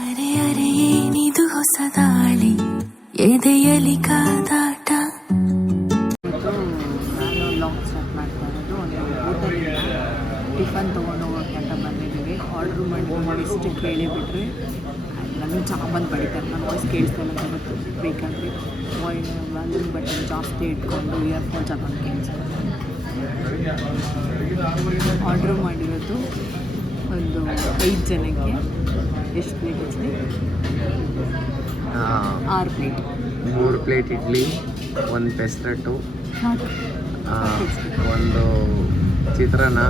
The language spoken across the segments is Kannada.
ಅರೆ ಅರೆ ಏನಿದು ಹೊಸದಾಳಿ ಎದೆಯಲಿ ಕಾದಾಟ. ನಾನು ಲಾಗ್ ಸ್ಟಾರ್ಟ್ ಮಾಡ್ತಾ ಇರೋದು ಒಂದು ಹೋಟೆಲಿಂದ ಟಿಫನ್ ತೊಗೊಂಡು ಹೋಗೋಕ್ಕೆ ಅಂತ ಬಂದಿದ್ದೀವಿ. ಆರ್ಡ್ರ್ ಮಾಡಿ ಎಷ್ಟು ಕೇಳಿಬಿಟ್ರೆ ನನಗೆ ಬಂದು ಬಡಿತಾರೆ. ನನ್ನ ವಾಯ್ಸ್ ಕೇಳಿಸ್ತಾ ಇಲ್ಲ ಅಂತ ಗೊತ್ತು. ಬೇಕಾದರೆ ವಾಲ್ಯೂಮ್ ಬಟನ್ ಜಾಸ್ತಿ ಇಟ್ಕೊಂಡು ಇಯರ್ಫೋನ್ಸ್ ಹಾಕೊಂಡು ಕೇಳಿಸ್ತಾರೆ. ಆರ್ಡ್ರ್ ಮಾಡಿರೋದು ಒಂದು 5 ಜನಕ್ಕೆ. ಎಷ್ಟು plate idli? 6 plate. 3 plate idli, 1 ಪೆಸ್ರೆಟು, ಒಂದು ಚಿತ್ರಾನ್ನ,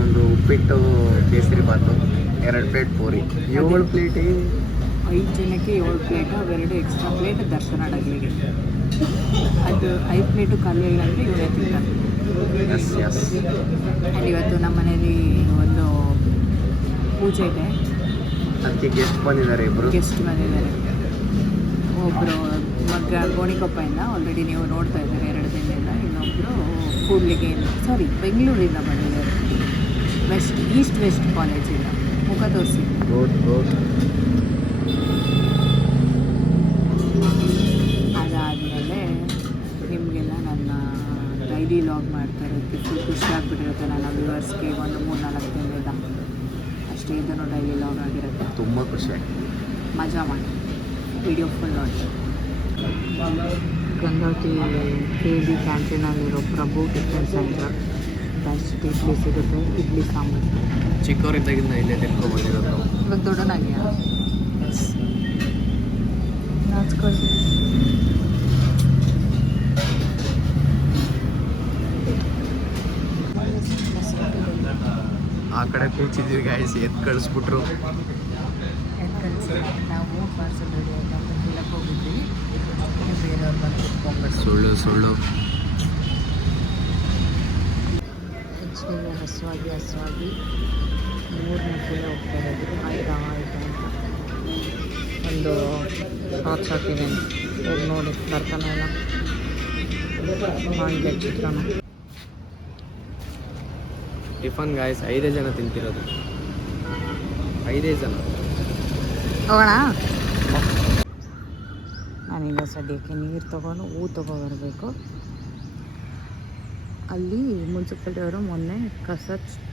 ಒಂದು ಉಪ್ಪಿಟ್ಟು ಕೇಸರಿ ಬಾತು, 2 ಪ್ಲೇಟ್ ಪೂರಿ. 7 ಪ್ಲೇಟ್. 5 ಜನಕ್ಕೆ 7 ಪ್ಲೇಟು, ಅವೆರಡು ಎಕ್ಸ್ಟ್ರಾ ಪ್ಲೇಟ್ ದರ್ಶನ ಅಡಗಲಿಗೆ. ಅದು 5 ಪ್ಲೇಟು ಖಾಲಿ ಇಲ್ಲ ಅಂದರೆ ಇವರೇ ತಿಂತಾರೆ. ಅಲ್ಲಿ ಇವತ್ತು ನಮ್ಮ ಮನೇಲಿ ಒಂದು ಪೂಜೆ ಇದೆ. ಅದಕ್ಕೆ ಗೆಸ್ಟ್ ಬಂದಿದ್ದಾರೆ. ಗೆಸ್ಟ್ ಬಂದಿದ್ದಾರೆ. ಒಬ್ಬರು ಮಗ ಗೋಣಿಕೊಪ್ಪಯಿಂದ ಆಲ್ರೆಡಿ ನೀವು ನೋಡ್ತಾ ಇದ್ದಾರೆ 2 ದಿನದಿಂದ. ಇನ್ನೊಬ್ಬರು ಬೆಂಗಳೂರಿಂದ ಬಂದಿದ್ದಾರೆ. ಈಸ್ಟ್ ವೆಸ್ಟ್ ಕಾಲೇಜಿಂದ. ಮುಖ ತೋರಿಸಿ. ಅದಾದಮೇಲೆ ನಿಮಗೆಲ್ಲ ನನ್ನ ಡೈಲಿ ಲಾಗ್ ಮಾಡ್ತಾ ಇರೋದಕ್ಕೆ ಫುಲ್ ಖುಷಿ ಆಗಿಬಿಟ್ಟಿರುತ್ತೆ. ನನ್ನ ವ್ಯೂವರ್ಸ್ಗೆ ಒಂದು 3-4 ದಿನದಿಂದ ಅಷ್ಟೇ ಇದನ್ನು ಡೈಲಿ ಲಾಗ್ ಆಗಿರುತ್ತೆ. ತುಂಬ ಖುಷಿಯಾಗಿ ಮಜಾ ಮಾಡಿ ವಿಡಿಯೋ ಫುಲ್ ನೋಡಿ. ಗಂಗಾವತಿ KD ಕ್ಯಾಂಟೀನಲ್ಲಿರೋ ಪ್ರಭು ಟಿಫನ್ ಸೆಂಟರ್ ಬೆಸ್ಟ್ ಇಡ್ಲಿ ಸಿಗುತ್ತೆ. ಇಡ್ಲಿ ಸಾಂಬಾರು ಚಿಕ್ಕವರಿದ್ದಾಗಿಂದ ಇಲ್ಲೇ ತಿಳ್ಕೊಂಡ್ಬಂದಿರೋದು. ಇವಾಗ ದೊಡ್ಡನಾಗಿಯಾ ನಾಚ್ಕೊಳ್ಳಿ. ಆ ಕಡೆ ಕೂಚಿದ್ದೀವಿ ಗಾಯಿಸಿ ಎದ್ದು ಕಳಿಸ್ಬಿಟ್ರು. ನಾವು ಪಾರ್ಸಲ್ ರೆಡಿ ಆಗಿ ಅಂತ ಕೇಳಕ್ಕೆ ಹೋಗಿದ್ವಿ. ಬೇರೆಯವ್ರು ಬಂದು ಕುತ್ಕೊಂಡ್ಬಿಟ್ಟು ಸುಳ್ಳು ಹೆಚ್ಚಿಗೆ ಹಸುವಾಗಿ 3 ನಿಮಿಷದಲ್ಲಿ ಹೋಗ್ತಾ ಇರೋದು. ಆಯ್ತಾ ಅಂತ ಒಂದು ಶಾರ್ಟ್ಸ್ ಹಾಕಿದ್ದೀನಿ. ಹೋಗಿ ನೋಡಿ ಬರ್ತಾನೆ ಇಲ್ಲ. ಮಾಡಿದೆ ಚಿತ್ರಾನ್ನ. ಟಿಫನ್ ಗಾಯ್ಸ್ 5 ಜನ ತಿಂತಿರೋದು. 5 ಜನ ಹೋಗೋಣ. ನಾನೀಗ ಸದ್ಯಕ್ಕೆ ನೀರು ತೊಗೊಂಡು ತೊಗೊಬರಬೇಕು. ಅಲ್ಲಿ ಮುನ್ಸಿಪಾಲ್ಟಿಯವರು ಮೊನ್ನೆ ಕಸ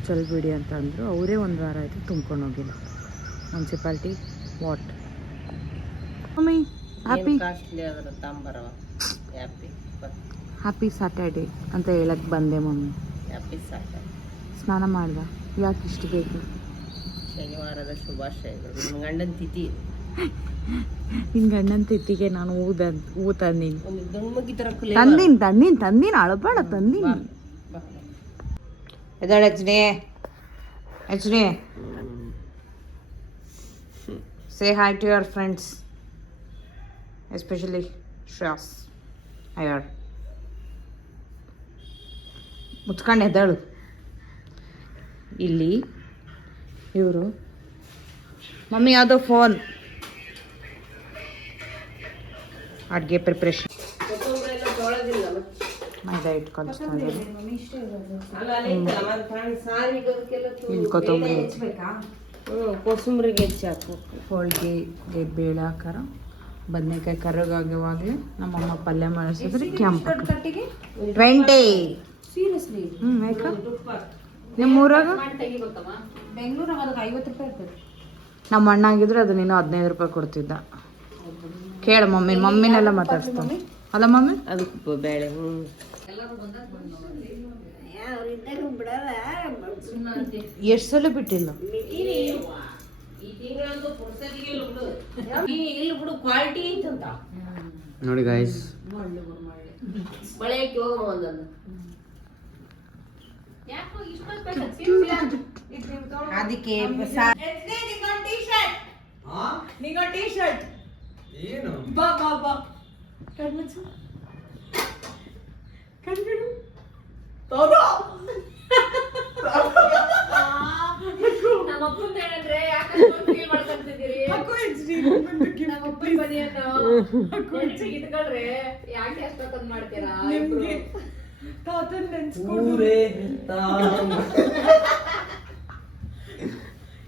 ಚೆಲ್ಬಿಡಿ ಅಂತ ಅಂದರು. ಅವರೇ 1 ವಾರ ಆಯಿತು ತುಂಬ್ಕೊಂಡು ಹೋಗಿಲ್ಲ. Municipality what mummy happy Saturday ಅಂತ ಹೇಳಕ್ಕೆ ಬಂದೆ ಮಮ್ಮಿ. ಸ್ನಾನ ಮಾಡ್ದ? ಯಾಕೆ ಇಷ್ಟು ಬೇಕು? ಶನಿವಾರದ ಶುಭಾಶಯಗಳು. ನಿಮ್ಮ ಗಂಡನ ತಿಥಿ. ನಿನ್ನ ಗಂಡನ ತಿಥಿಗೆ ನಾನು ಹೂ ತಂದೀನಿ. ಅಳಬೇಡ ತಂದೀನಿ. ಎದಾಳ ಎಚ್ಡಿ say hi to your friends, especially Shreyas Iyer. ಮುಚ್ಕೊಂಡು ಎದ್ದಾಳು. ಇಲ್ಲಿ ಇವರು ಮಮ್ಮಿ ಯಾವುದೋ ಫೋನ್ ಅಡುಗೆ ಪ್ರಿಪ್ರೇಷನ್ ಮೈದಾ ಹಿಟ್ಟು ಕಲಿಸ್ತಾ ಇದ್ದೀನಿ. ಇಲ್ಲಿ ಕೊತ್ತಂಬರಿ ಕೋಸಂಬರಿಗೆ ಹೆಚ್ಚು ಹಾಕು. ಹೋಳಿಗೆ ಬೇಳೆ ಹಾಕಾರ ಬದನೆಕಾಯಿ ಕರ್ರಗಾಗುವಾಗಲೇ ನಮ್ಮಮ್ಮ ಪಲ್ಯ ಮಾಡಿಸಿದ್ರೆ ಕೆಂಪು 20. ಯಾಕ ನಿಮ್ಮೂರಾಗ ಬೆಂಗಳೂರಾಗ ಅದಕ್ಕೆ 50 ರೂಪಾಯಿ ಇರ್ತದೆ. ನಮ್ಮ ಅಣ್ಣ ಆಗಿದ್ರೆ ಅದು ನೀನು 15 ರೂಪಾಯಿ ಕೊಡ್ತಿದ್ದ. ಕೇಳ ಮಮ್ಮಿನೆಲ್ಲ ಮಾತಾಡ್ಸ್ತಾನೆ ಅಲ್ಲ ಮಮ್ಮಿ. ಅದಕ್ಕೆ ಬೇಳೆ ಎಷ್ಟು ಸಲ ಬಿಟ್ಟಿಲ್ಲ. ನೋಡಿ ಗಾಯ್ಸ್ ಅದಕ್ಕೆ ಟೀ ಶರ್ಟ್ ಏನು ಬಾ ಬಾ ಬಾ ಕಣ್ಮುಚ್ಚು ಕಣ್ಬಿಡು ತೋರೋ ನಮ್ಮಪ್ಪನ ಹೇಳಿದ್ರೆ ಯಾಕೆ ಫೀಲ್ ಮಾಡ್ಕೊಂತಿದ್ದೀರಿ ನಮ್ಮಪ್ಪನ ಬದಿಯನ್ನು ಇಟ್ಕೊಂಡ್ರೆ ಯಾಕೆ ಅಷ್ಟೊಂದು ಮಾಡ್ತೀರಾ ನಿಮ್ಗೆ ತಾತನ್ ನೆನ್ಸ್ಕೊಂಡು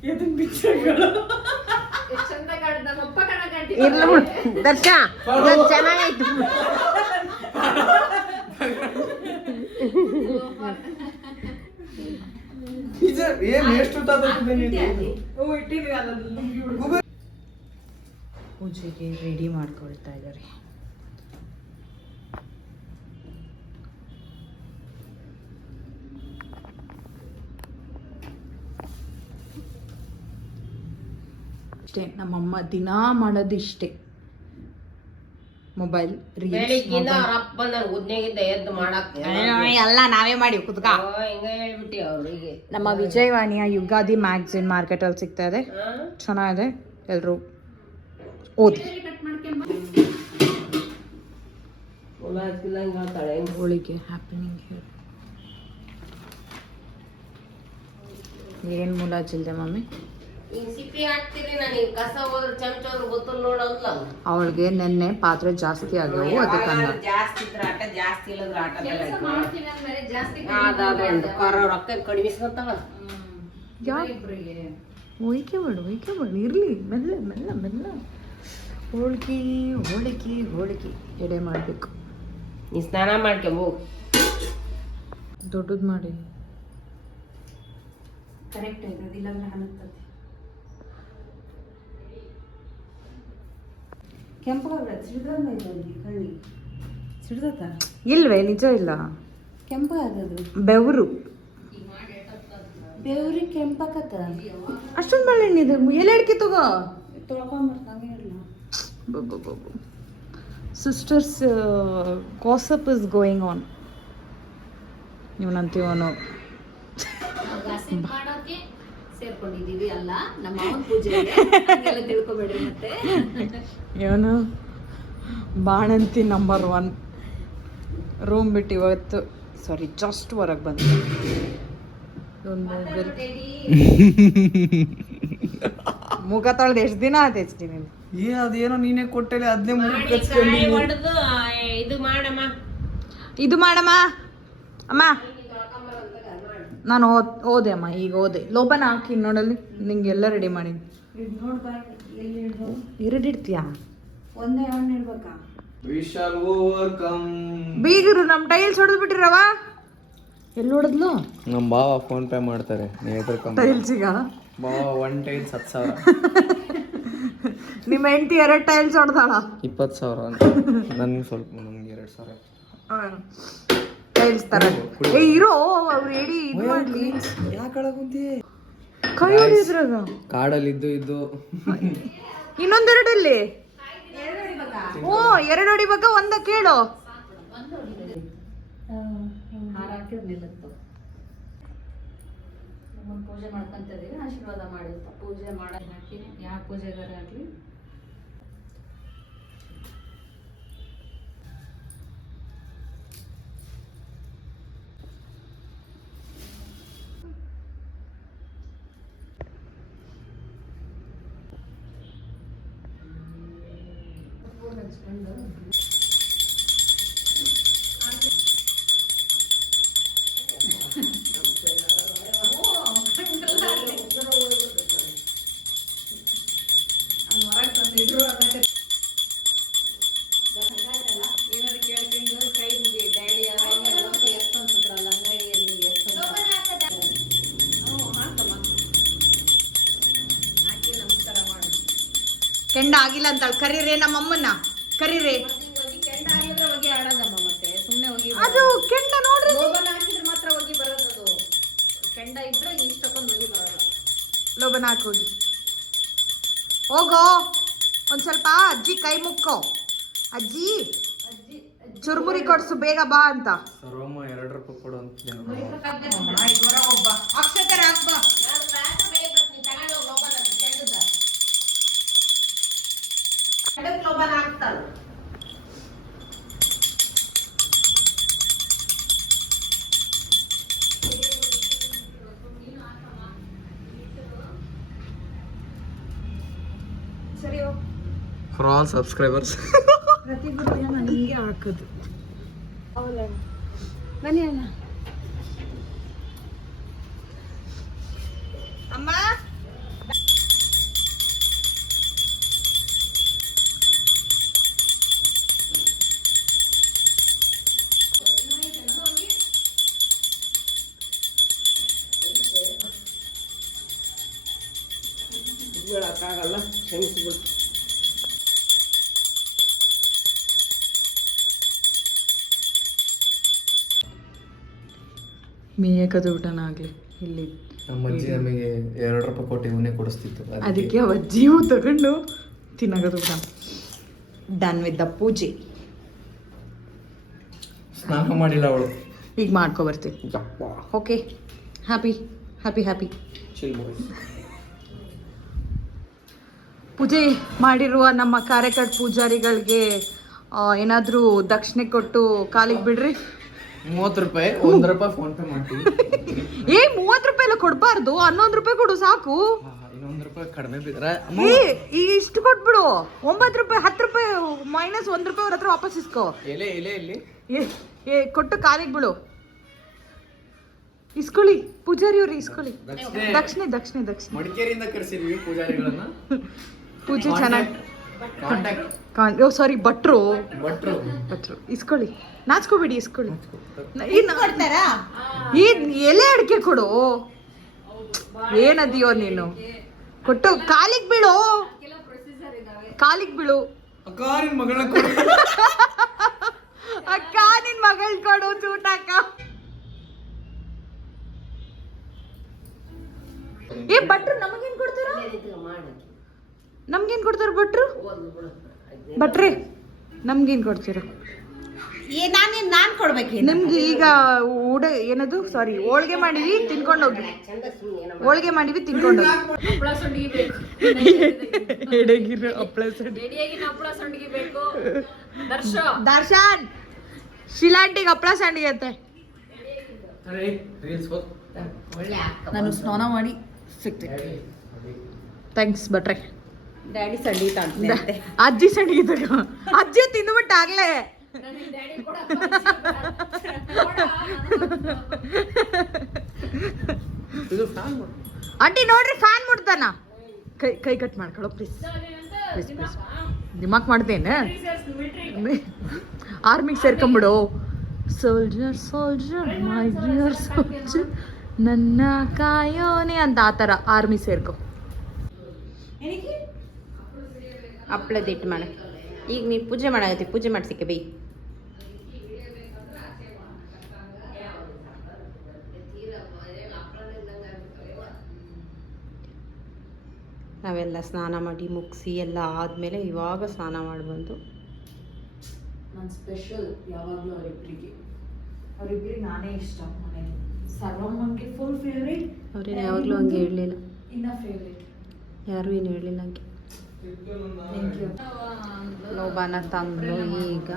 ಎದನ್ ಬಿಚ್ಚ ಇರ್ಲಿ ಬಿಡು ದರ್ಶ ಇದು ಚೆನ್ನಾಗೈತು. ಪೂಜೆಗೆ ರೆಡಿ ಮಾಡ್ಕೊಳ್ತಾ ಇದ್ದಾರೆ. ಅಷ್ಟೇ ನಮ್ಮಮ್ಮ ದಿನಾ ಮಾಡೋದು ಇಷ್ಟೇ, ಮೊಬೈಲ್ ಬೆಳಿಗ್ಗಿಂದ ಅವ್ರ ಅಪ್ಪ ನನ್ ಉದ್ನೆಗಿದ್ದ ಎದ್ದು ಮಾಡಕ್ ಎಲ್ಲ ನಾವೇ ಮಾಡಿ ಕುತ್ಕ. ಹಿಂಗ ಹೇಳ್ಬಿಟ್ಟಿ ಅವ್ರಿಗೆ. ನಮ್ಮ ವಿಜಯವಾಣಿಯ ಯುಗಾದಿ ಮ್ಯಾಗ್ಝಿನ್ ಮಾರ್ಕೆಟಲ್ಲಿ ಸಿಗ್ತಾ ಇದೆ, ಚೆನ್ನಾಗಿದೆ, ಎಲ್ಲರೂ ಓದಿ. ಹೋಳಿಗೆ ಹ್ಯಾಪನಿಂಗ್ ಹಿಯರ್. ಏನು ಮುಲಾಜಿಲ್ದೆ ಮಮ್ಮಿ? ಈಗ ಸಿಪ್ಪಿ ಹಾಕ್ತೀರಿ, ನನಗೆ ಕಸ ಹೋದ್ರೆ ಚಮಚ ಹೋದ್ರೆ ಗೊತ್ತಲ್ಲ ನೋಡಲ್ಲ. ಅವಳಿಗೆ ನೆನ್ನೆ ಪಾತ್ರೆ ಜಾಸ್ತಿ ಆಗ್ಯಾವು, ಅದಕ್ಕಂದ ಜಾಸ್ತಿ ಇದ್ರೆ ಆಟ, ಜಾಸ್ತಿ ಇಲ್ಲದ್ರ ಆಟ. ರೊಕ್ಕ ಕಡಿಮೆ ಇಸ್ಕೊತಾವ. ಒಯ್ಕೆ ಬೇಡ ಇರಲಿ, ಮೆಲ್ಲ ಮೆಲ್ಲ ಮೆಲ್ಲ. ಹೋಳಿಗೆ ಹೋಳಿಗೆ ಹೋಳಿಗೆ ಎಡೆ ಮಾಡಬೇಕು. ನೀ ಸ್ನಾನ ಮಾಡ್ಕೊಂಬೋ. ದೊಡ್ಡದು ಮಾಡಿ ಕರೆಕ್ಟ್ ಆಯ್ತದೆ, ಇಲ್ಲಾಂದ್ರೆ ಹಣತ್ತದೆ. ಕೆಂಪಾಗ್ತದೆ, ಸಿಡ್ದಂಗೈತಲ್ಲಿ ಕಳ್ಳಿ ಸಿಡ್ದತ್ತ. ಇಲ್ವೇ? ನಿಜ ಇಲ್ಲ, ಕೆಂಪಾಗದು ಬೆವರು. ಬೆವ್ರಿಗೆ ಕೆಂಪಾಕತ್ತ. ಅಷ್ಟೊಂದು ಬಾಳೆಹಣ್ಣು ಇದೆ, ಎಲೆ ಅಡಿಕೆ ತಗೋ. ತೊಳ್ಕೊಂಬರ್ತಾನೆ ಇಲ್ಲ. Sisters gossip is going on. ಇವನಂತೀವನು ಮಾಡೋಕೆ ಸೇರ್ಕೊಂಡಿದೀವಿ ಅಲ್ಲ, ನಮ್ಮ ಮಾವನ ಪೂಜೆಗೆ ತಿಳ್ಕೊಬೇಡ್ರಿ. ಮತ್ತೆ ಇವನು ಬಾಣಂತಿ ನಂಬರ್ 1. ರೂಮ್ ಬಿಟ್ಟು ಇವತ್ತು ಜಸ್ಟ್ ಹೊರಗೆ ಬಂದ. ಮುಖ ತೊಳೆದು ಎಷ್ಟು ದಿನ ಆತೈತಿ ನೀನು? ಅದೇನೋ ನೀನೇ ಕೊಟ್ಟಲೆ ಅದನ್ನೇ ಇದು ಮಾಡಮ್ಮ. ಅಮ್ಮ ನಾನು ಓದೆ ಅಮ್ಮ, ಈಗ ಓದೆ. ಲೋಬನ ಹಾಕಿ ನೋಡಲ್ಲಿ, ನಿಂಗೆಲ್ಲ ರೆಡಿ ಮಾಡಿ. ಎರಡು ಇಡ್ತೀಯಾ? ಒಂದೇ ಹಣ್ಣು ಇಡ್ಬೇಕಾ? ಬೀಗರು ನಮ್ಮ ಟೈಲ್ಸ್ ಹೊಡೆದು ಬಿಟ್ಟಿರವ. ಎಲ್ಲಿ ಹೊಡೆದ್ಲು? ನಮ್ಮ ಬಾವ ಫೋನ್ ಪೇ ಮಾಡ್ತಾರೆ, ಟೈಲ್ಸಿಗ ಬಾವ 1 ಟೈಲ್ಸ್ 10,000. ನಿಮ್ಮ ಹೆಂಡತಿ 2 ಟೈಲ್ಸ್ ಹೊಡೆದಾಳ, 20,000 ನನ್ಗೆ ಸ್ವಲ್ಪ, ನಮ್ಗೆ 2,000 ಟೈಲ್ಸ್ ತರ. ಇರೋ ಅವ್ರು ಹೇಳಿ ಇದು ಮಾಡ್ಲಿ. ಕೈ ಹೊಡಿದ್ರಾಗ ಕಾಡಲ್ಲಿ ಇದ್ದು ಇನ್ನೊಂದೆರಡಲ್ಲಿ. ಓ 2 ಹೊಡಿಬೇಕಾ? ಒಂದ ಕೇಳು. ಹಾರ ಹಾಕಿದ್ರೆ ನಿಲ್ಲತ್ತು. ನಮ್ಮನ್ನು ಪೂಜೆ ಮಾಡ್ಕೊಂತಿದ್ದೀವಿ, ಆಶೀರ್ವಾದ ಮಾಡಿ. ಪೂಜೆ ಮಾಡೋದು ಹಾಕಿ ಯಾವ ಪೂಜೆಗಾರ ಆಗಲಿ ಕೆಂಡ ಆಗಿಲ್ಲ ಅಂತ ಕರೀರೇ, ನಮ್ಮಮ್ಮನ್ನ ಕರೀರೇ. ಕೆಂಡ ಆಗಿದ್ರೆ ಹೋಗಿ ಆಡೋದಮ್ಮ, ಮತ್ತೆ ಸುಮ್ಮನೆ ಹೋಗಿ ಅದು ಕೆಂಡ ನೋಡ್ರಿ. ಲೋಬನ ಹಾಕಿದ್ರೆ ಮಾತ್ರ ಹೋಗಿ ಬರೋದದು. ಕೆಂಡ ಇದ್ರೆ ಇಷ್ಟಕ್ಕೊಂದು ಹೋಗಿ ಬರೋಲ್ಲ. ಲೋಬನ ಹಾಕಿ ಹೋಗಿ ಹೋಗೋ. ಒಂದ್ ಸ್ವಲ್ಪ ಅಜ್ಜಿ ಕೈ ಮುಕ್ಕೋ. ಅಜ್ಜಿ ಚುರುಮುರಿ ಕೊಡ್ಸು, ಬೇಗ ಬಾ ಅಂತ. ಸರ್ವಮ್ಮ 2 ರೂಪಾಯಿ ಕೊಡು ಅಂತ ಅಕ್ಷತೆ ಹಾಕ್ಬಾ. ಲೋಬನ ಹಾಕ್ತಾಳ. For all subscribers. ಪ್ರತಿಭಟನೆ ನಾನು ಹಿಂಗೆ ಹಾಕೋದು. ಬನ್ನಿ ಅಣ್ಣ. ಅಮ್ಮ ಹೇಳಕ್ಕಾಗಲ್ಲ, ಕ್ಷಮಿಸ್ಬಿಡು. ಮೇಯಕದ ಊಟನಾಗ್ಲಿ ಇಲ್ಲಿ ನಮ್ಮ ಅಜ್ಜಿ ನಮಗೆ 2 ರೂಪಾಯಿ ಕೊಟ್ಟು ಇವನ್ನೇ ಕೊಡಿಸ್ತಿತ್ತು. ಅದಕ್ಕೆ ಅಜ್ಜಿಯು ತಗೊಂಡು ತಿನ್ನಕದ ಊಟ. ಡನ್ ವಿತ್ ದ ಪೂಜೆ. ಸ್ನಾನ ಮಾಡಿಲ್ಲ ಅವಳು. ಈಗ ಮಾಡ್ಕೊ ಬರ್ತೀವಿ. Okay, happy happy happy. ಪೂಜೆ ಮಾಡಿರುವ ನಮ್ಮ ಕಾರ್ಯಕರ್ತ ಪೂಜಾರಿಗಳಿಗೆ ಏನಾದರೂ ದಕ್ಷಿಣೆ ಕೊಟ್ಟು ಕಾಲಿಗೆ ಬಿಡ್ರಿ. 30 ರೂಪಾಯಿ, 1 ರೂಪಾಯಿ ಫೋನ್ ಪೇ ಮಾಡ್ತೀವಿ. 30 ರೂಪಾಯಿ ಎಲ್ಲ ಕೊಡ್ಬಾರ್ದು, 11 ರೂಪಾಯಿ ಕೊಡು ಸಾಕು. ಇನ್ನೊಂದು ರೂಪಾಯಿ ಕಡಿಮೆ ಬಿದ್ರೆ ಇಷ್ಟು ಕೊಟ್ಬಿಡು. 9 ರೂಪಾಯಿ, 10 ರೂಪಾಯಿ ಮೈನಸ್ 1 ರೂಪಾಯಿ ಅವ್ರ ಹತ್ರ ವಾಪಸ್ ಇಸ್ಕೋ. ಎಲೆ ಇಲ್ಲಿ ಕೊಟ್ಟು ಕಾಲಿಗೆ ಬಿಡು. ಇಸ್ಕೊಳ್ಳಿ ಪೂಜಾರಿ ಅವ್ರಿ, ಇಸ್ಕೊಳ್ಳಿ. ದಕ್ಷಿಣೆ ದಕ್ಷಿಣೆ ದಕ್ಷಿಣೆ. ಮಡಿಕೇರಿಯಿಂದ ಕರೆಸಿದ್ವಿ ಪೂಜಾರಿಗಳನ್ನ. ಪೂಜೆ ಚೆನ್ನಾಗಿ ಸಾರಿ ಭಟ್ರು ಇಸ್ಕೊಳ್ಳಿ. ನಾಚ್ಕೋಬೇಡಿ, ಇಸ್ಕೊಳ್ಳಿ. ಈ ಎಲೆ ಅಡಿಕೆ ಕೊಡು. ಏನದಿಯೋ ನೀನು, ಕೊಟ್ಟು ಕಾಲಿಗೆ ಬೀಳು, ಕಾಲಿಗೆ ಬೀಳು. ಅಕ್ಕ ನಿನ್ ಮಗಳ್ ಕೊಡು ಚೂಟಕ್ಕ. ಭಟ್ರು ನಮಗೇನ್ ಕೊಡ್ತಾರ? ನಮ್ಗೇನ್ ಕೊಡ್ತಾರ ಭಟ್ರು? ಭಟ್ರಿ ನಮ್ಗೇನ್ ಕೊಡ್ತೀರ? ನಾನ್ ಕೊಡ್ಬೇಕು ನಿಮ್ಗೆ. ಈಗ ಏನದು ಸಾರಿ ಹೋಳ್ಗೆ ಮಾಡಿವಿ, ತಿನ್ಕೊಂಡೋಗಿ. ಹೋಳ್ಗೆ ಮಾಡಿವಿ, ತಿನ್ಕೊಂಡೋಗಿ. ದರ್ಶನ್ ಶಿಲಾಂಟಿಗೆ ಹಪ್ಪಳ ಸಂಡಿಗೆ ಅಂತೆ. ನಾನು ಸ್ನಾನ ಮಾಡಿ ಸಿಗ್ತೀನಿ. ಥ್ಯಾಂಕ್ಸ್ ಭಟ್ರೆ. ಡ್ಯಾಡಿ ಸಂಡಿ ತಾಂತೆ. ಅಜ್ಜಿ ಸಂಡಿಗೆ ತಗೋ. ಅಜ್ಜಿ ತಿಂದುಬಿಟ್ಟಾಗ್ಲೇ. ಆಂಟಿ ನೋಡ್ರಿ, ಫ್ಯಾನ್ ಮುಡ್ತಾನ. ಕೈ ಕಟ್ ಮಾಡ್ಕೊಳ್ಳೋ ಪ್ಲೀಸ್ ಪ್ಲೀಸ್ ಪ್ಲೀಸ್. ದಿಮಾಕ್ ಮಾಡ್ತೇನೆ. ಆರ್ಮಿಗೆ ಸೇರ್ಕೊಂಬಿಡು. Soldier soldier my dear soldier ನನ್ನ ಕಾಯೋನೆ ಅಂತ ಆ ಥರ ಆರ್ಮಿ ಸೇರ್ಕೊ. ಹಪ್ಳದ ಹಿಟ್ಟು ಮಾಡ. ಈಗ ನೀನು ಪೂಜೆ ಮಾಡಾಗತ್ತಿ, ಪೂಜೆ ಮಾಡ್ಸಿಕೆ ಬೈ. ನಾವೆಲ್ಲ ಸ್ನಾನ ಮಾಡಿ ಮುಗಿಸಿ ಎಲ್ಲ ಆದಮೇಲೆ ಇವಾಗ ಸ್ನಾನ ಮಾಡಿ ಬಂದು. ನನ್ನ ಸ್ಪೆಷಲ್ ಯಾವಾಗಲೂ ಅವರಿಬ್ಬರಿಗೆ ನಾನೇ ಇಷ್ಟ ಮನೆಯಲ್ಲಿ. ಸರ್ವಮ್ಮನಿಗೆ ಫುಲ್ ಫೇವ್ರೇಟ್. ಅವ್ರೇನು ಯಾವಾಗಲೂ ಹಂಗೆ ಹೇಳಲಿಲ್ಲ. ಇನ್ನ ಫೇವ್ರೇಟ್ ಯಾರೂ ಏನು ಹೇಳಲಿಲ್ಲ ಹಂಗೆ. ಲೋಬಾನ ತಂದು ಈಗ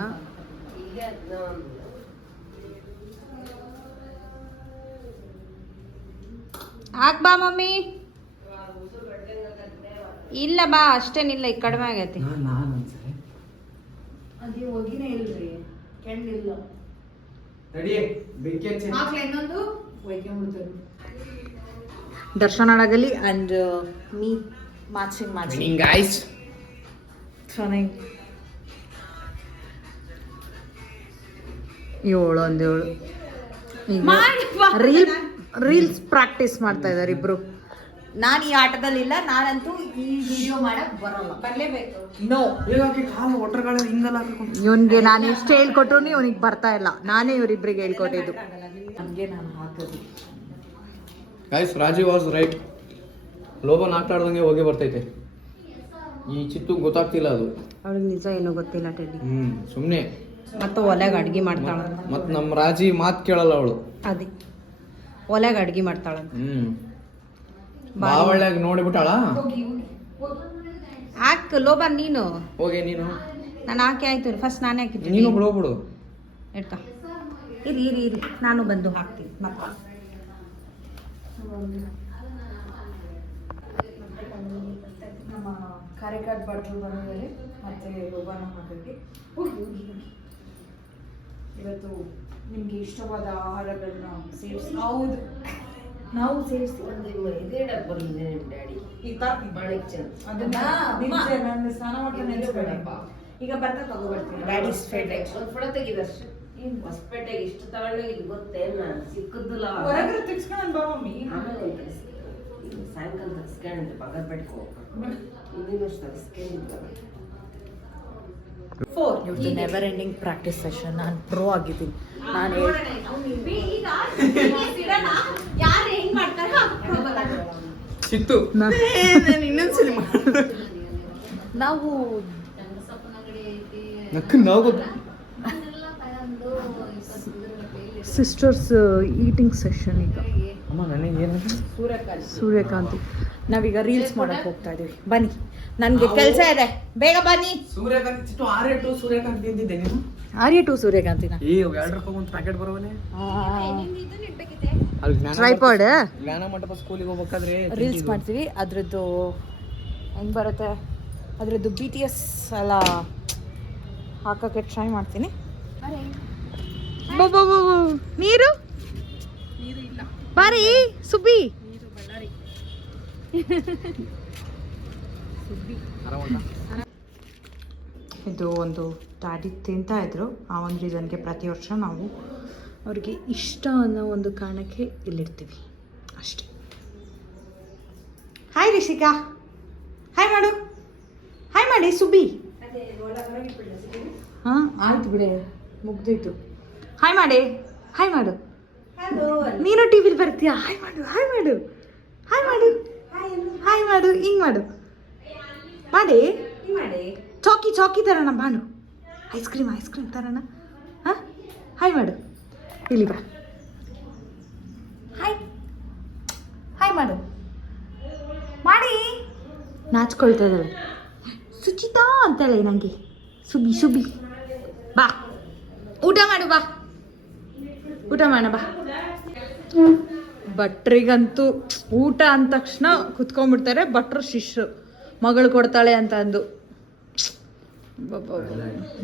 ಹಾಕ್ ಬಾ ಮಮ್ಮಿ. ಇಲ್ಲ ಬಾ, ಅಷ್ಟೇನಿಲ್ಲ, ಈಗ ಕಡಿಮೆ ಆಗೈತಿ. ಅದೇ ಹೋಗಿನೇ ಇಲ್ರಿ, ಕೆಂಡಿಲ್ಲ. ಇನ್ನೊಂದು ದರ್ಶನ ಆಗಲಿ ಅಂಡ್ ಮೀ ಮ್ಯಾಚಿಂಗ್ ಗಾಯ್ಸ್. ಚೆನ್ನಾಗಿ 7 ರೀಲ್ಸ್ ಪ್ರಾಕ್ಟೀಸ್ ಮಾಡ್ತಾ ಇದ್ದಾರೆ ಇಬ್ರು. ನಾನು ಈ ಆಟದಲ್ಲಿಲ್ಲ, ನಾನಂತೂ ಈ ವಿಡಿಯೋ ಮಾಡಕ್ ಬರಲ್ಲ. ಬರಲೇಬೇಕು. ನೋ, ಇವನ್ಗೆ ನಾನು ಎಷ್ಟು ಹೇಳ್ಕೊಟ್ರು ಇವನಿಗೆ ಬರ್ತಾ ಇಲ್ಲ. ನಾನೇ ಇವರಿಬ್ರಿಗೆ ಹೇಳ್ಕೊಟ್ಟಿದ್ದು. ನನಗೆ ನಾನು ಹಾಕೋದು ಗೈಸ್, ರಾಜೀವ್ ವಾಸ್ ರೈಟ್. ಲೋಬನ್ ಆಟ ಆಡ್ದಂಗೆ ಹೋಗಿ ಬರ್ತೈತೆ. ಈ ಚಿತ್ತು ಗೊತ್ತಾಗ್ತಿಲ್ಲ ಅದು. ಅವಳಿಗೆ ನಿಜ ಏನೋ ಗೊತ್ತಿಲ್ಲ ಟೆಡ್ಡಿ. ಸುಮ್ಮನೆ ಮತ್ತು ಒಲೆಗೆ ಅಡ್ಗೆ ಮಾಡ್ತಾಳ. ಮತ್ತು ನಮ್ಮ ರಾಜಿ ಮಾತು ಕೇಳಲ್ಲ ಅವಳು. ಅದೇ ಒಲೆಗೆ ಅಡ್ಗೆ ಮಾಡ್ತಾಳ. ಬಾವಳ್ಯಾಗ ನೋಡಿಬಿಟ್ಟಾಳ. ಹಾಕ್ ಲೋಬನ್ ನೀನು ಹೋಗಿ ನೀನು. ನಾನು ಹಾಕಿ ಆಯ್ತು. ಫಸ್ಟ್ ನಾನೇ ಹಾಕಿದ್ದೀನಿ. ನೀನು ಬಿಡೋಗ್ಬಿಡು. ಇಡ್ತಾ ಇರಿ ನಾನು ಬಂದು ಹಾಕ್ತೀನಿ. ಮತ್ತೆ ನಮ್ಮ ಕಾರ್ಯಕರ್ತ ಭಟ್ರು ಬಂದಿದ್ದಾರೆ ಮತ್ತು ಲೋಬಾನ ಹಾಕಿ. ಇವತ್ತು ನಿಮಗೆ ಇಷ್ಟವಾದ ಆಹಾರಗಳನ್ನ ಸೇರಿಸಿ ನಾವು ಸೇರಿಸ್ತೀವಿ. ಅದನ್ನ ಸ್ನಾನ ಮಾಡ್ತಾ ನೆನೆಸ್ಬೇಡಪ್ಪ. ಈಗ ಬರ್ತಾ ತಗೋಬರ್ತೀನಿ. Daddies favourite. ಹೊಸಪೇಟೆಗೆ ಇಷ್ಟು ತಗೊಂಡೋಗಿದ್ದು ಗೊತ್ತೇನ? ಸಿಕ್ಕದ್ದಲ್ಲ. ಹೊರಗಡೆ ತೆಗ್ಸ್ಕೊಂಡು ಬಾ ಮಮ್ಮಿ. ಸಾಯಂಕಾಲ ಏನಂತೆ ಪಗರ್ ಬೆಟ್ಕೋ ಇನ್ನೂ ತರಿಸ್ಕೊಂಡಿದ್ವಲ್ಲ ಇವತ್ತು ನೆವರ್ ಎಂಡಿಂಗ್ ಪ್ರಾಕ್ಟೀಸ್ ಸೆಷನ್. ನಾನು ಪ್ರೋ ಆಗಿದ್ದೀನಿ. ನಾನು ಚಿತ್ತು ಇನ್ನೊಂದ್ಸಲಿ ನಾವು ನಾವು ಸಿಸ್ಟರ್ಸ್ ಈಟಿಂಗ್ ಸೆಷನ್ ಈಗ. ಅಮ್ಮ ನನಗೆ ಏನು ಸೂರ್ಯಕಾಂತಿ ನಾವೀಗ ರೀಲ್ಸ್ ಮಾಡಕ್ ಹೋಗ್ತಾ ಇದೀವಿ. ಬನ್ನಿ, ನನಗೆ ಕೆಲಸ ಇದೆ, ಬೇಗ ಬನ್ನಿ. ಸೂರ್ಯಕಾಂತಿ ಚಿಟ್ಟು ಆರೇಟು ಸೂರ್ಯಕಾಂತಿ ಅಂತಿದ್ದೆ ನೀನು ಆರ್ಯ ಟು ಸೂರ್ಯಕಾಂತಿನ ಏ 2 ರೂಪಾಯಿ ಒಂದು ಪ್ಯಾಕೆಟ್ ಬರೋವನೆ ಟ್ರೈಪಾಡ್ ಜ್ಞಾನ ಮಂಟಪ ಸ್ಕೂಲಿಗೆ ಹೋಗ್ಬೇಕಾದ್ರೆ ರೀಲ್ಸ್ ಮಾಡ್ತೀವಿ. ಅದ್ರದ್ದು ಹೆಂಗೆ ಬರುತ್ತೆ, ಅದ್ರದ್ದು BTS ಎಲ್ಲ ಹಾಕೋಕ್ಕೆ ಟ್ರೈ ಮಾಡ್ತೀನಿ. ನೀರು ಬಾರಿ ಸುಬ್ಬಿ. ಇದು ಒಂದು ಡ್ಯಾಡಿ ತಿಂತಾ ಇದ್ರು. ಆ ಒಂದು ರೀಸನ್ಗೆ ಪ್ರತಿ ವರ್ಷ ನಾವು ಅವ್ರಿಗೆ ಇಷ್ಟ ಅನ್ನೋ ಒಂದು ಕಾರಣಕ್ಕೆ ಇಲ್ಲಿರ್ತೀವಿ ಅಷ್ಟೇ. ಹಾಯ್ ರಿಷಿಕಾ, ಹಾಯ್ ಮಾಡು, ಹಾಯ್ ಮಾಡಿ ಸುಬ್ಬಿ. ಹಾಂ ಆಯ್ತು ಬಿಡೆ, ಮುಗ್ದಿತ್ತು. ಹಾಯ್ ಮಾಡಿ, ಹಾಯ್ ಮಾಡು. ನೀನು ಟಿವಿಲಿ ಬರ್ತೀಯಾ? ಹಾಯ್ ಮಾಡು, ಹಾಯ್ ಮಾಡು, ಹಾಯ್ ಮಾಡು, ಹಾಯ್ ಮಾಡು, ಹಿಂಗೆ ಮಾಡು ಮಾಡಿ. ಚಾಕಿ ಚಾಕಿ ತರೋಣ ಬಾನು, ಐಸ್ ಕ್ರೀಮ್ ತರೋಣ. ಹಾಂ ಹಾಯ್ ಮಾಡು, ಇಲ್ಲಿ ಬಾ, ಹಾಯ್ ಹಾಯ್ ಮಾಡು ಮಾಡಿ. ನಾಚ್ಕೊಳ್ತಾ ಇದ್ದಾಳೆ ಸುಚಿತಾ ಅಂತಾಳೆ ನನಗೆ. ಸುಬ್ಬಿ ಬಾ ಊಟ ಮಾಡು, ಬಾ ಊಟ ಮಾಡ ಬಾ. ಭಟ್ರಿಗಂತೂ ಊಟ ಅಂದ ತಕ್ಷಣ ಕುತ್ಕೊಂಡ್ಬಿಡ್ತಾರೆ. ಭಟ್ರು ಶಿಷ್ಯರು ಮಗಳು ಕೊಡ್ತಾಳೆ ಅಂತ ಅಂದು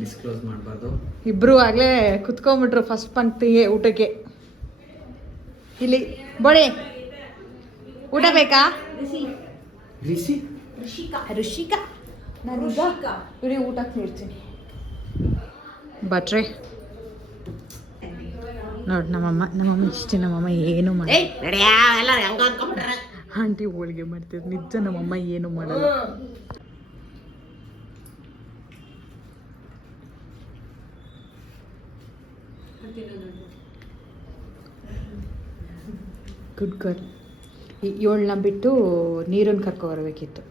ಡಿಸ್ಕ್ಲೋಸ್ ಮಾಡಬಾರ್ದು. ಇಬ್ರು ಆಗಲೇ ಕುತ್ಕೊಂಡ್ಬಿಟ್ರು ಫಸ್ಟ್ ಪಂಕ್ತಿಗೆ ಊಟಕ್ಕೆ. ಇಲ್ಲಿ ಬಳೆ ಊಟ ಬೇಕಾ? ಋಷಿಕಾ ನಾನೀಗ ಇವ್ರಿಗೆ ಊಟಕ್ಕೆ ನೀಡ್ತೀನಿ. ಭಟ್ರೆ ನೋಡಿ, ನಮ್ಮಮ್ಮ ಇಷ್ಟೇ. ನಮ್ಮಮ್ಮ ಏನು ಮಾಡಿ ಆಂಟಿ ಹೋಳಿಗೆ ಮಾಡ್ತಿದ್ರು. ನಿಜ ನಮ್ಮಮ್ಮ ಏನು ಮಾಡಲ್ಲ. Good girl. ಇವಳನ್ನ ಬಿಟ್ಟು ನೀರನ್ನು ಕರ್ಕೊಬರ್ಬೇಕಿತ್ತು.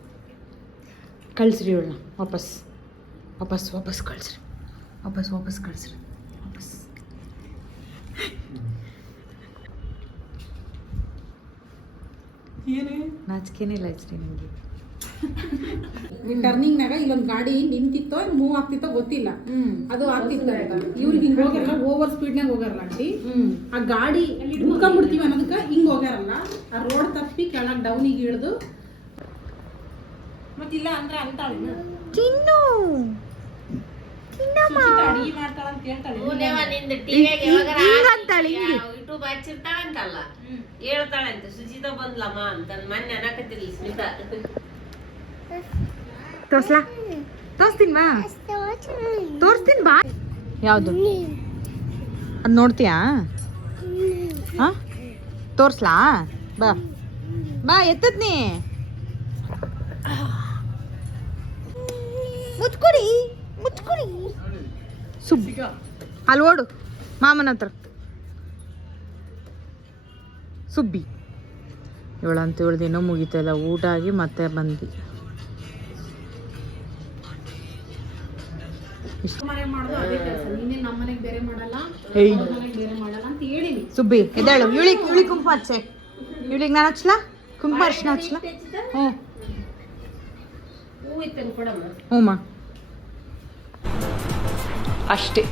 ಕಳಿಸ್ರಿ ಇವಳನ್ನ ವಾಪಸ್ ಕಳಿಸ್ರಿ, ವಾಪಸ್ ಕಳಿಸ್ರಿ. ನಾಚಿಕೆನೇ ಇಲ್ಲ ಹೆಚ್ರಿ ನನಗೆ. ಟರ್ನಿಂಗ್ನಾಗ ಇಲ್ಲೊಂದು ಗಾಡಿ ನಿಂತಿತ್ತೋ ಮೂವ್ ಆಗ್ತಿತ್ತೋ ಗೊತ್ತಿಲ್ಲ, ಅದು ಆಗ್ತಿತ್ತು. ಇವ್ರಿಗೆ ಹಿಂಗ್ ಹೋಗ್ಯಾರಲ್ಲ, ಓವರ್ ಸ್ಪೀಡ್ನಾಗ ಹೋಗ್ಯಾರಲ್ಲ ಆಂಟಿ. ಆ ಗಾಡಿ ಹುಡ್ಕೊಂಡ್ಬಿಡ್ತೀವಿ ಅನ್ನೋದಕ್ಕೆ ಹಿಂಗ್ ಹೋಗ್ಯಾರಲ್ಲ, ಆ ರೋಡ್ ತಪ್ಪಿ ಕೆಳಗ್ ಡೌನಿಗೆ ಇಳಿದು ಮತ್ತಿಲ್ಲ ಅಂದ್ರೆ ಅಂತಾಳೆ ಅಡಿಗೆ ಮಾಡ್ತಾಳಂತ ಹೇಳ್ತಾಳೆ. ಯೂಟ್ಯೂಬ್ ಹಚ್ಚಿರ್ತಾಳಂತಲ್ಲ, ಹೇಳ್ತಾಳಂತ ಸುಜಿತಾ ಬಂದ್ಲಮ್ಮ ಅಂತ ಮೊನ್ನೆ ಅನ್ನಕತ್ತಿಲ್ಲ ಸ್ಮಿತಾ. ತೋರಿಸ್ತೀನಿ ಬಾ. ಯಾವುದು ಅದು ನೋಡ್ತೀಯಾ? ಹಾಂ ತೋರಿಸ್ಲಾ? ಬಾ ಎತ್ತದ್ನಿ. ಮುಚ್ಕೊಡಿ ಸುಬ್ಬಿ. ಅಲ್ಲಿ ಓಡು ಮಾಮನ ಹತ್ರ. ಸುಬ್ಬಿ ಇವಳಂತ ಇವಳ್ದೇನೋ ಮುಗಿತಲ್ಲ. ಊಟ ಆಗಿ ಮತ್ತೆ ಬಂದ್ವಿ. ಸುಬ್ಬಿ ಎದ್ದೇಳು. ಇವಳಿಗೆ ಕುಂಕುಮ ಹಚ್ಚೆ. ಇವಳಿಗೆ ನಾನು ಹಚ್ಚಲ ಕುಂಕುಮ ಅರ್ಶಿನ ಹಚ್ಚಲ. ಹ್ಞೂ ಅಷ್ಟೇ.